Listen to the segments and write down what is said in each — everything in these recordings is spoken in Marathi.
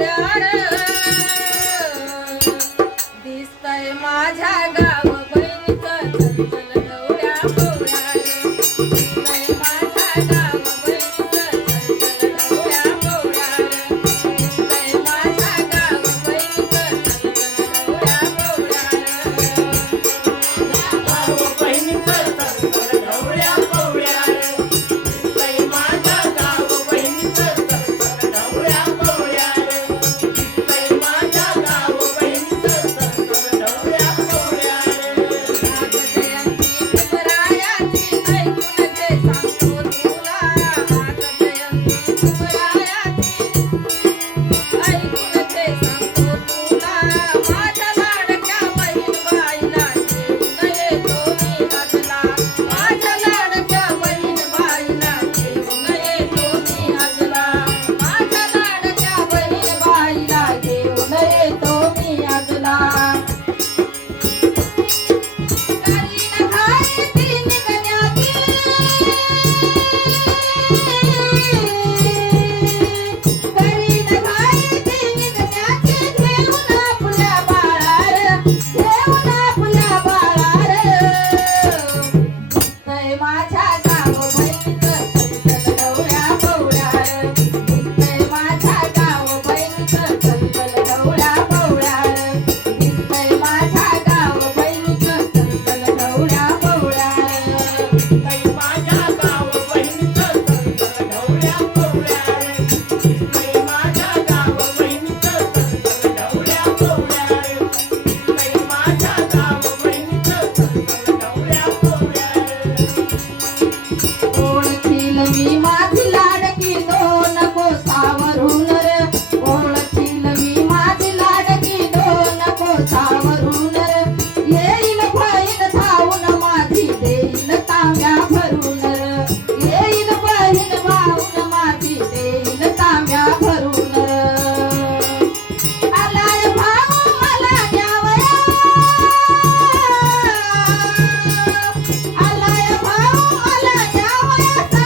उधार दिसतय माझ्या गाव बहिणीचं चंचल डोळ्या पोळ्या दिसतय माझ्या गाव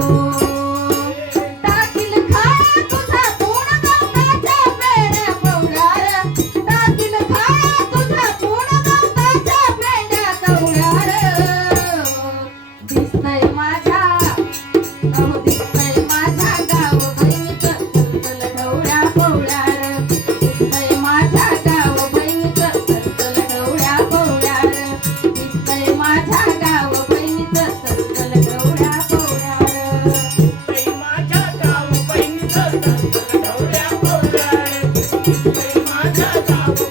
thank you. Tchau, tchau.